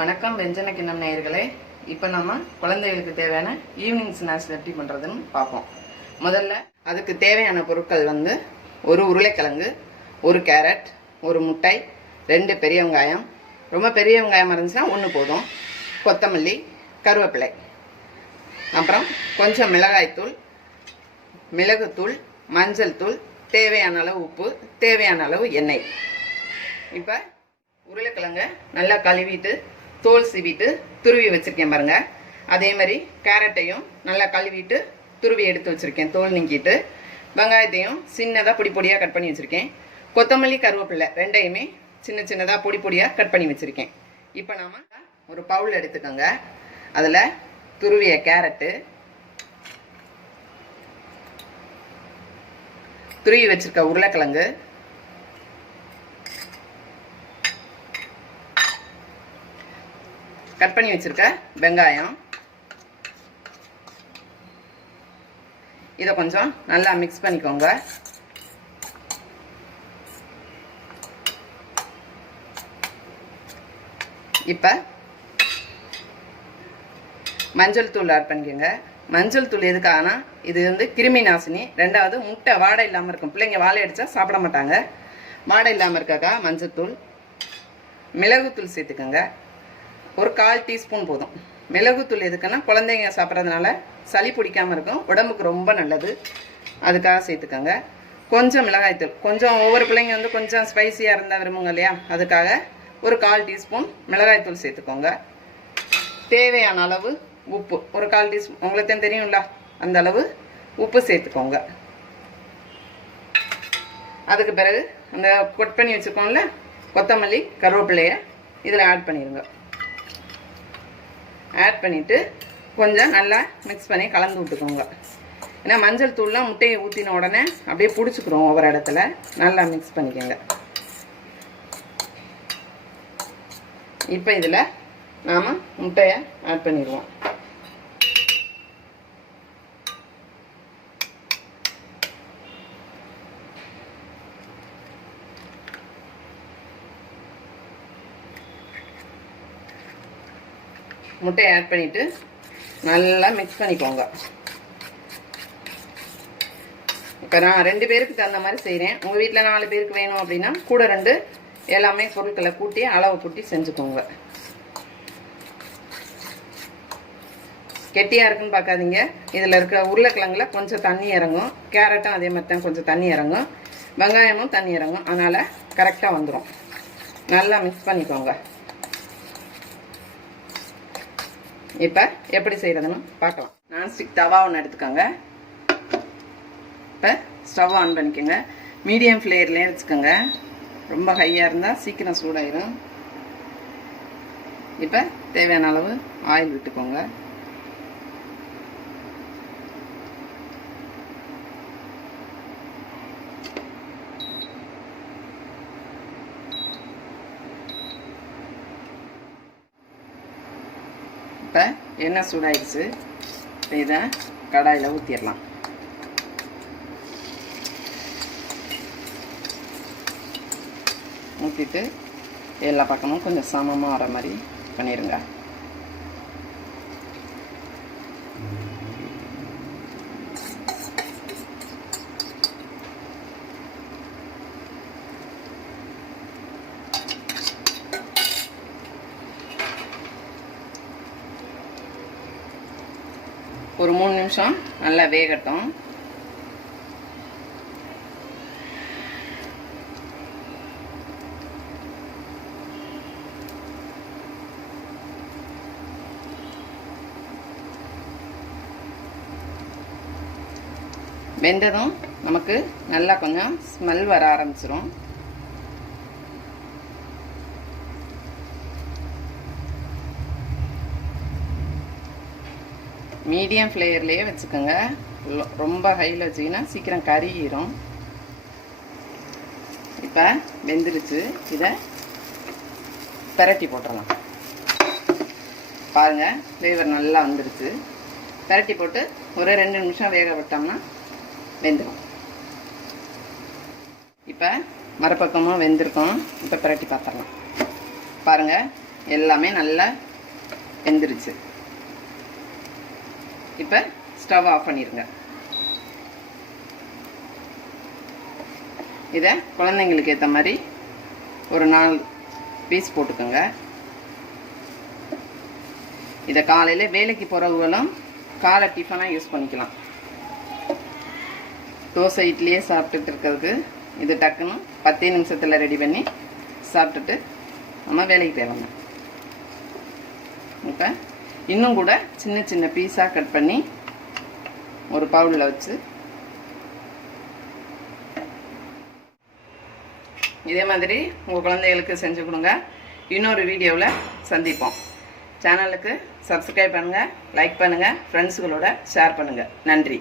வணக்கம் வெஞ்சன கிண்ணம் நேயர்களே. இப்போ நம்ம குழந்தைகளுக்கு தேவையான ஈவினிங் ஸ்நாக்ஸ் எப்படி பண்ணுறதுன்னு பார்ப்போம். முதல்ல அதுக்கு தேவையான பொருட்கள் ஒரு உருளைக்கிழங்கு, ஒரு கேரட், ஒரு முட்டை, 2 பெரிய வெங்காயம், ரொம்ப பெரிய வெங்காயம் இருந்துச்சுன்னா 1 போதும், கொத்தமல்லி, கருவேப்பிலை, அப்புறம் கொஞ்சம் மிளகாய்த்தூள், மிளகுத்தூள், மஞ்சள் தூள், தேவையான அளவு உப்பு, தேவையான அளவு எண்ணெய். இப்போ உருளைக்கிழங்க நல்லா கழுவிட்டு தோல் சீவிட்டு துருவி வச்சுருக்கேன் பாருங்க. அதே மாதிரி கேரட்டையும் நல்லா கழுவிட்டு துருவி எடுத்து வச்சுருக்கேன் தோல் நீக்கிட்டு. வெங்காயத்தையும் சின்னதாக பொடி பொடியாக கட் பண்ணி வச்சுருக்கேன். கொத்தமல்லி, கருவேப்பிலை ரெண்டையுமே சின்ன சின்னதாக பொடி பொடியாக கட் பண்ணி வச்சுருக்கேன். இப்போ நாம் ஒரு பவுல் எடுத்துக்கோங்க. அதில் துருவிய கேரட்டு, துருவி வச்சுருக்க உருளைக்கிழங்கு, கட் பண்ணி வச்சிருக்க வெங்காயம், இதை கொஞ்சம் நல்லா மிக்ஸ் பண்ணிக்கோங்க. இப்போ மஞ்சள் தூள் ஆட் பண்ணிக்கோங்க. மஞ்சள் தூள் எதுக்காகனா இது கிருமி நாசினி, 2வது முட்டை வாடை இல்லாமல் இருக்கும். பிள்ளைங்க வாழை அடித்தா சாப்பிட மாட்டாங்க. வாடை இல்லாமல் இருக்காக்கா மஞ்சள் தூள். மிளகுத்தூள் சேர்த்துக்கோங்க. ஒரு 1/4 டீஸ்பூன் போதும். மிளகுத்தூள் எதுக்குன்னா குழந்தைங்க சாப்பிட்றதுனால சளி பிடிக்காமல் இருக்கும், உடம்புக்கு ரொம்ப நல்லது, அதுக்காக சேர்த்துக்கோங்க. கொஞ்சம் மிளகாய்த்தூள், கொஞ்சம் ஒவ்வொரு பிள்ளைங்க கொஞ்சம் ஸ்பைசியாக இருந்தால் விரும்புங்க இல்லையா, அதுக்காக ஒரு 1/4 டீஸ்பூன் மிளகாய்த்தூள் சேர்த்துக்கோங்க. தேவையான அளவு உப்பு, ஒரு 1/4 டீஸ்பூன், உங்களுக்கு தெரியும்ல அந்த அளவு உப்பு சேர்த்துக்கோங்க. அதுக்கு பிறகு அந்த கட் பண்ணி வச்சுக்கோங்கள கொத்தமல்லி, கருவேப்பிலையை இதில் ஆட் பண்ணிடுங்க. ஆட் பண்ணிவிட்டு கொஞ்சம் நல்லா மிக்ஸ் பண்ணி கலந்து விட்டுக்கோங்க. ஏன்னா மஞ்சள் தூள்லாம் முட்டையை ஊற்றின உடனே அப்படியே பிடிச்சிக்கிறோம் ஒவ்வொரு இடத்துல. நல்லா மிக்ஸ் பண்ணிக்கோங்க. இப்போ இதில் நாம் முட்டையை ஆட் பண்ணிடுவோம். முட்டையை ஆட் பண்ணிவிட்டு நல்லா மிக்ஸ் பண்ணிக்கோங்க. இப்போ நான் 2 பேருக்கு தகுந்த மாதிரி செய்கிறேன். உங்கள் வீட்டில் 4 பேருக்கு வேணும் அப்படின்னா கூட 2 எல்லாமே பொருட்களை கூட்டி அளவு கூட்டி செஞ்சுக்கோங்க. கெட்டியாக இருக்குன்னு பார்க்காதீங்க. இதில் இருக்க உருளைக்கிழங்குல கொஞ்சம் தண்ணி இறங்கும், கேரட்டும் அதே மாதிரி தான் கொஞ்சம் தண்ணி இறங்கும், வெங்காயமும் தண்ணி இறங்கும், அதனால் கரெக்டாக வந்துடும். நல்லா மிக்ஸ் பண்ணிக்கோங்க. இப்போ எப்படி செய்கிறதுன்னு பார்க்கலாம். நான்ஸ்டிக் தவா ஒன்று எடுத்துக்கோங்க. இப்போ ஸ்டவ் ஆன் பண்ணிக்கோங்க. மீடியம் ஃப்ளேர்லேயே வச்சுக்கோங்க. ரொம்ப ஹையாக இருந்தால் சீக்கிரம் சூடாயிடும். இப்போ தேவையான அளவு ஆயில் விட்டுக்கோங்க. இப்போ எண்ணெய் சூடாயிடுச்சு. இப்போ இதை கடாயில் ஊற்றிடலாம். ஊற்றிட்டு எல்லா பக்கமும் கொஞ்சம் சமமாக வர மாதிரி பண்ணிடுங்க. ஒரு 3 நிமிஷம் நல்லா வேகட்டும். வெந்ததும் நமக்கு நல்லா கொஞ்சம் ஸ்மெல் வர ஆரம்பிச்சிரும். மீடியம் ஃப்ளேயர்லேயே வச்சுக்கோங்க. ரொம்ப ஹையில் வச்சிங்கன்னா சீக்கிரம் கறியிரும். இப்போ வெந்துருச்சு. இதை பிரட்டி போட்டுடலாம். பாருங்கள், ஃப்ளேவர் நல்லா வந்துருச்சு. பிரட்டி போட்டு ஒரு 2 நிமிஷம் வேக விட்டோம்னா வெந்துடும். இப்போ மறுபக்கமும் வெந்திருக்கும். இப்போ பிரட்டி பார்த்துடலாம். பாருங்கள், எல்லாமே நல்லா வெந்துருச்சு. இப்போ ஸ்டவ் ஆஃப் பண்ணிடுங்க. இதை குழந்தைங்களுக்கு ஏற்ற மாதிரி ஒரு 4 பீஸ் போட்டுக்கோங்க. இதை காலையில் வேலைக்கு போகிறவங்களும் காலை டிஃபனாக யூஸ் பண்ணிக்கலாம். தோசை இட்லியே சாப்பிட்டுட்டு இருக்கிறதுக்கு இது டக்குன்னு 10 நிமிஷத்தில் ரெடி பண்ணி சாப்பிட்டுட்டு நம்ம வேலைக்கு போயிடலாம். இப்போ இன்னும் கூட சின்ன சின்ன பீஸாக கட் பண்ணி ஒரு பவுலில் வச்சு இதே மாதிரி உங்கள் குழந்தைகளுக்கு செஞ்சு கொடுங்க. இன்னொரு வீடியோவில் சந்திப்போம். சேனலுக்கு சப்ஸ்கிரைப் பண்ணுங்கள், லைக் பண்ணுங்கள், ஃப்ரெண்ட்ஸுகளோட ஷேர் பண்ணுங்கள். நன்றி.